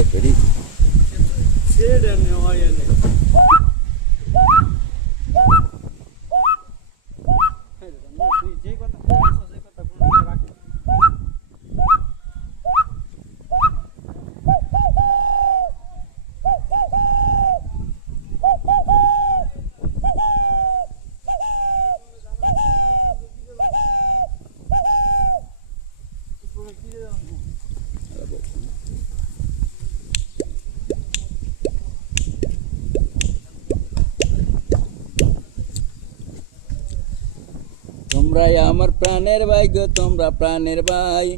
Okay ready তোমরাই আমার প্রাণের ভাই গো, তোমরা প্রাণের ভাই।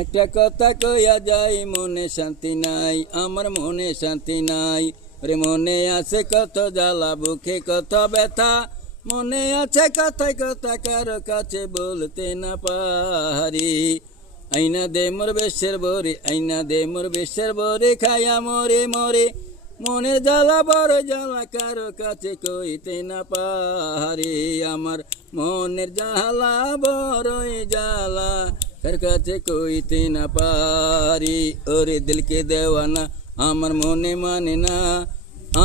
একটা কথা কইয়া যাই, মনে শান্তি নাই, আমার মনে শান্তি নাই। রে মনে আছে কত জ্বালা, বুকে কত ব্যথা, মনে আছে কথায় কথা কারো কাছে বলতে না পারি। আইনা দে মোর বেশের বরি, আইনা দে মোর বেশের বরি, খাইয়া মরে মরে। মনের জ্বালা বড় জ্বালা, কারো কাছে কইতে না পারি। আমার মনের জ্বালা বড়ই জ্বালা, কার কাছে কইতে না পারি। ওরে দিলকে দেওয়ানা আমার মনে মানে না,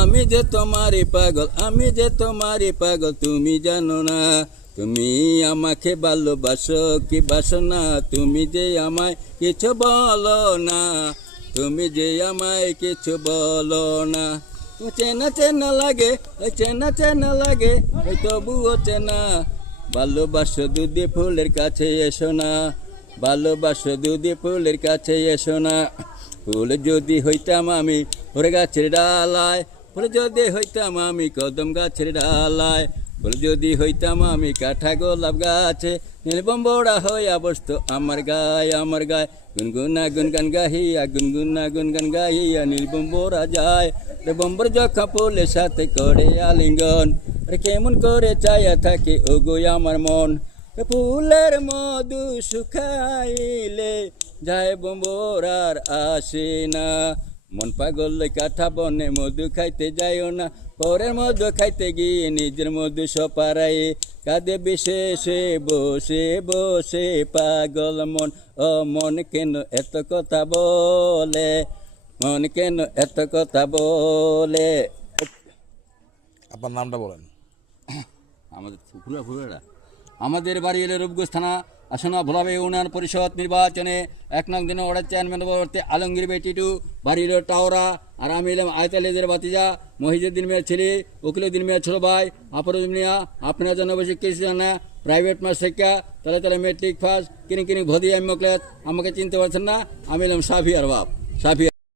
আমি যে তোমারই পাগল, আমি যে তোমারই পাগল, তুমি জানো না। তুমি আমাকে ভালোবাসো কি বাসো না, তুমি যে আমায় কিছু বলো না, তুমি যে আমায় কিছু বলো না। চেনা চেনা লাগে, ওই চেনা চেনা লাগে, ওই তবুও চেনা। ভালোবাসো দুধি ফুলের কাছে এসো না, ভালোবাসো দুধি ফুলের কাছে এসো না। ফুল যদি হইতাম আমি ওরে গাছের ডালায়, ফুল যদি হইতাম আমি কদম গাছের ডালায়, ফুল যদি হইতাম আমি কাঠা গোলাপ গাছে, নীলবম্বরা হইয়া বসতো আমার গায়ে, আমার গায়ে। গুনগুনা গুনগান গাহিয়া, গুনগুনা গুনগান গাহিয়া, নীলবম্বরা যায়। রে বম্বর যখন ফুলের সাথে করে আলিঙ্গন, রে কেমন করে চাইয়া থাকে ওগো আমার মন। ফুলের মধু শুকাইলে যায় বম্বর আর আসে না। মন পাগল কাঠা বনে মধু খাইতে যাইও না, পরের মধু খাইতে গিয়ে নিজের মধু সপারাই। কাঁদে বিশেষে বসে বসে পাগল মন। ও মন কেন এত কথা বলে, মন কেন এত কথা বলে। আপনার নামটা বলেন। আমাদের ফুলরা আমাদের বাড়ি এলে রূপগঞ্জ থানা আসনা ভোলাবে উন্নয়ন পরিষদ নির্বাচনে 1 নং দিনে ওরা চেয়ারম্যান পরবর্তী আলমগীর বেটিটু বাড়ি এলো টাওরা। আর আমি এলাম আয়তালেদের বাতিজা, মহিজুদ্দিন মিয়া ছেলে, উকিলুদ্দিন মিয়া ছোট ভাই, আফরুজ মিয়া। আপনার জন্য বসে কিছু জানা প্রাইভেট মাস শিক্ষা, তাহলে তাহলে মেট্রিক ফার্স্ট কিনি কিনি ভদি আমি মকলেত। আমাকে চিনতে পারছেন না, আমি এলাম সাফি আর বাপ সাফি।